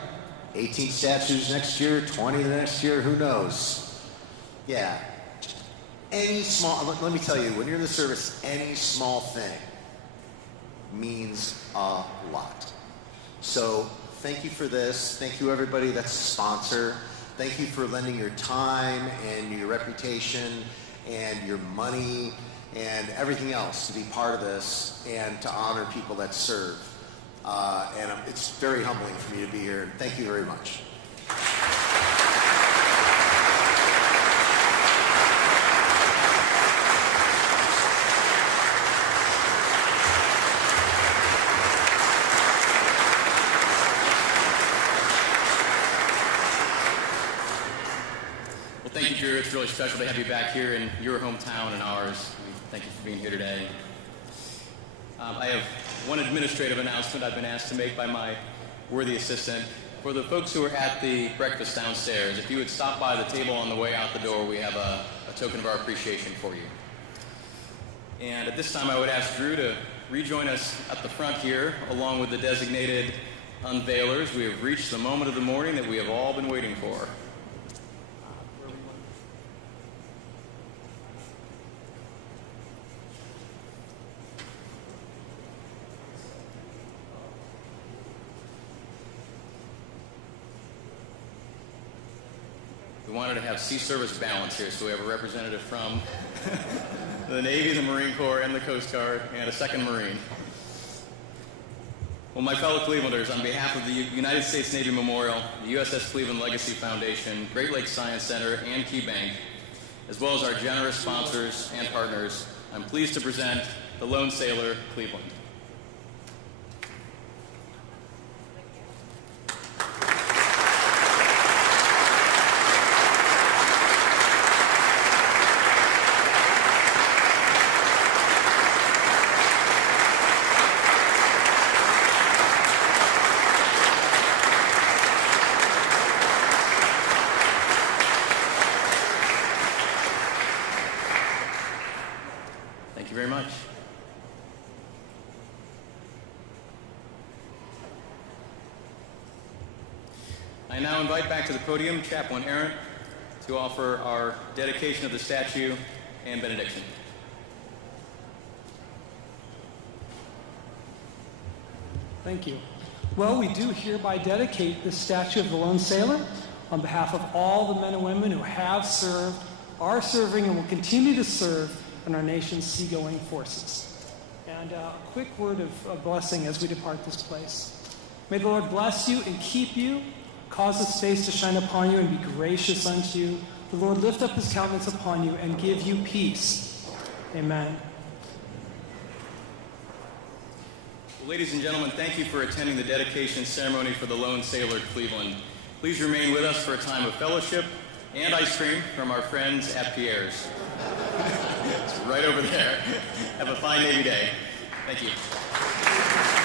18 statues next year, 20 the next year, who knows? Yeah. Any small, let me tell you, when you're in the service, any small thing means a lot. So thank you for this. Thank you, everybody that's a sponsor. Thank you for lending your time and your reputation and your money and everything else to be part of this and to honor people that serve. And it's very humbling for me to be here. And thank you very much. Thank you, Drew. It's really special to have you back here in your hometown and ours. Thank you for being here today. I have one administrative announcement I've been asked to make by my worthy assistant. For the folks who are at the breakfast downstairs, if you would stop by the table on the way out the door, we have a token of our appreciation for you. And at this time, I would ask Drew to rejoin us at the front here, along with the designated unveilers. We have reached the moment of the morning that we have all been waiting for. We wanted to have sea service balance here, so we have a representative from the Navy, the Marine Corps, and the Coast Guard, and a second Marine. Well, my fellow Clevelanders, on behalf of the United States Navy Memorial, the USS Cleveland Legacy Foundation, Great Lakes Science Center, and Key Bank, as well as our generous sponsors and partners, I'm pleased to present the Lone Sailor, Cleveland. Thank you very much. I now invite back to the podium Chaplain Aaron to offer our dedication of the statue and benediction. Thank you. Well, we do hereby dedicate this statue of the Lone Sailor on behalf of all the men and women who have served, are serving, and will continue to serve in our nation's seagoing forces. And a quick word of blessing as we depart this place. May the Lord bless you and keep you, cause his face to shine upon you and be gracious unto you. The Lord lift up his countenance upon you and give you peace. Amen. Well, ladies and gentlemen, thank you for attending the dedication ceremony for the Lone Sailor Cleveland. Please remain with us for a time of fellowship and ice cream from our friends at Pierre's. It's right over there. Have a fine Navy Day. Thank you.